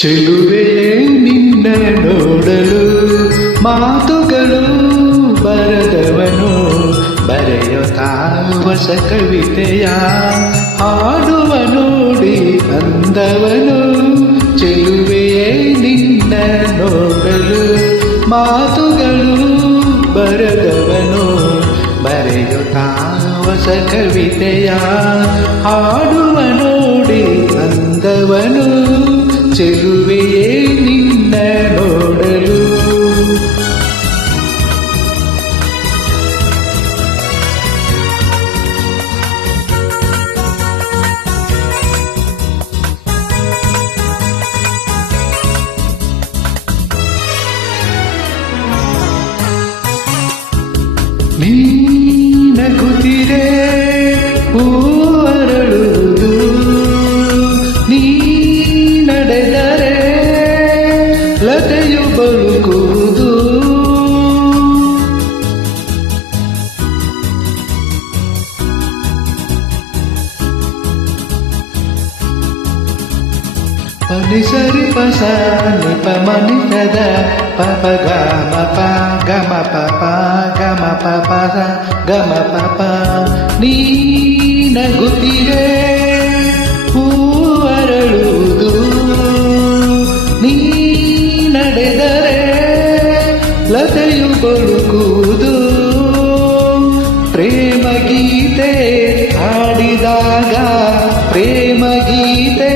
ಚೆಲುವೆಯೇ ನಿನ್ನ ನೋಡಲು ಮಾತುಗಳು ಬರದವನು ಬರೆಯುತ್ತಾ ಹೊಸ ಕವಿತೆಯ ಹಾಡುವ ನೋಡಿ ಅಂದವನು. ಚೆಲುವೆಯೇ ನಿನ್ನ ನೋಡಲು ಮಾತುಗಳು ಬರದವನು ಬರೆಯುತ್ತಾ ಹೊಸ ಕವಿತೆಯ ಹಾಡುವ ನೋಡಿ ಅಂದವನು. ಚೆಲುವೆಯೇ ನಿನ್ನ ನೋಡಲು ನೀ ನಗುತ್ತಿರೆ ಹೂವರಳುವುದು, ನೀ ನಡೆದರೆ ಲತೆಯು ಬಳುಕುವುದು. ಪನಿಸರಿ ಪಸ ನಿಪ ಮನಿತದ ಪಪ ಗಮ ಪ ಗಮ ಪಪ ಗಮ ಪಪ ಗಮ ಪಪ. ನೀ ನಗುತ್ತಿರೆ ಹೂವರಳುವುದು, ನೀ ನಡೆದರೆ ಲತೆಯು ಬಳುಕುವುದು. ಪ್ರೇಮ ಗೀತೆ ಹಾಡಿದಾಗ ಪ್ರೇಮ ಗೀತೆ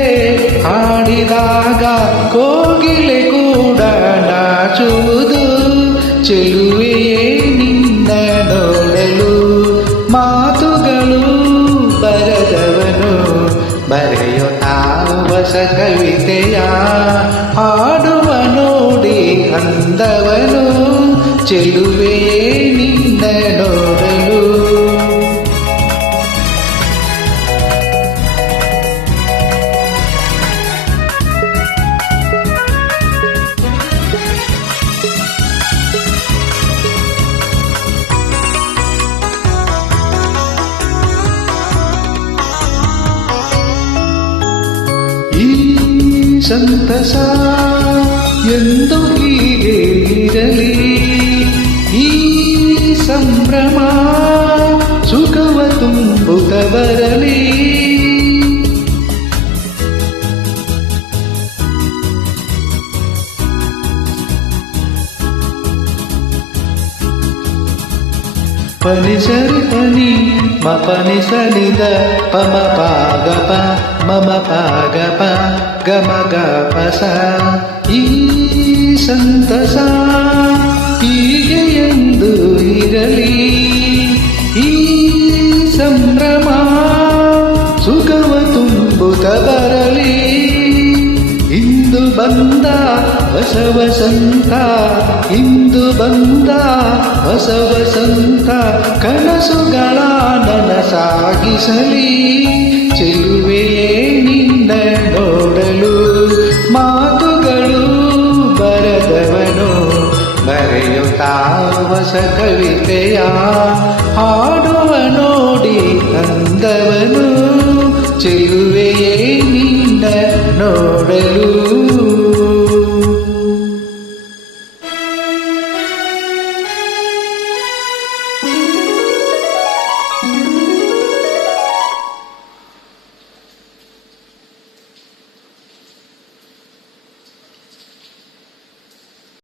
ಹಾಡಿದಾಗ ಕೋಗಿಲೆ ಕೂಡ ನಾಚುವುದು. ಚೆಲುವೆಯೇ ನಿನ್ನ ನೋಡಲು ಮಾತುಗಳು ಬರದವನು ಬರೆಯುತ್ತಾ ಹೊಸ ಕವಿತೆಯ ಹಾಡುವ ನೋಡಿ ಅಂದವನು. ಚೆಲುವೆಯೇ ನಿನ್ನ ನೋಡಲು ಈ ಸಂತಸ ಎಂದು ಹೀಗೆ ಇರಲಿ, ಈ ಸಂಭ್ರಮ ಸುಖವ ತುಂಬುತ್ತ ಬರಲಿ. ಪನಿಸರಿ ಪನಿ ಮಪನಿ ಸನಿದ ಪಮ ಪಾಗಪ ಮಮ ಪಾಗಪ ಗಮ ಗಪಸ. ಈ ಸಂತಸ ಹೀಗೆ ಎಂದು ಇರಲಿ, ಈ ಸಂಭ್ರಮ ಸುಖವ ತುಂಬುತ್ತ ಬರಲಿ. ಇಂದು ಬಂದ ಹೊಸ ವಸಂತ, ಇಂದು ಬಂದ ಹೊಸ ವಸಂತ ಕನಸುಗಳ ನನಸಾಗಿಸಲಿ. ಚೆಲುವೆಯೇ ನಿನ್ನ ನೋಡಲು ಮಾತುಗಳು ಬರದವನು ಬರೆಯುತ್ತಾ ಹೊಸ ಕವಿತೆಯ ಹಾಡುವ ನೋಡಿ ಅಂದವನು. ಚೆಲುವೆಯೇ ನಿನ್ನ ನೋಡಲು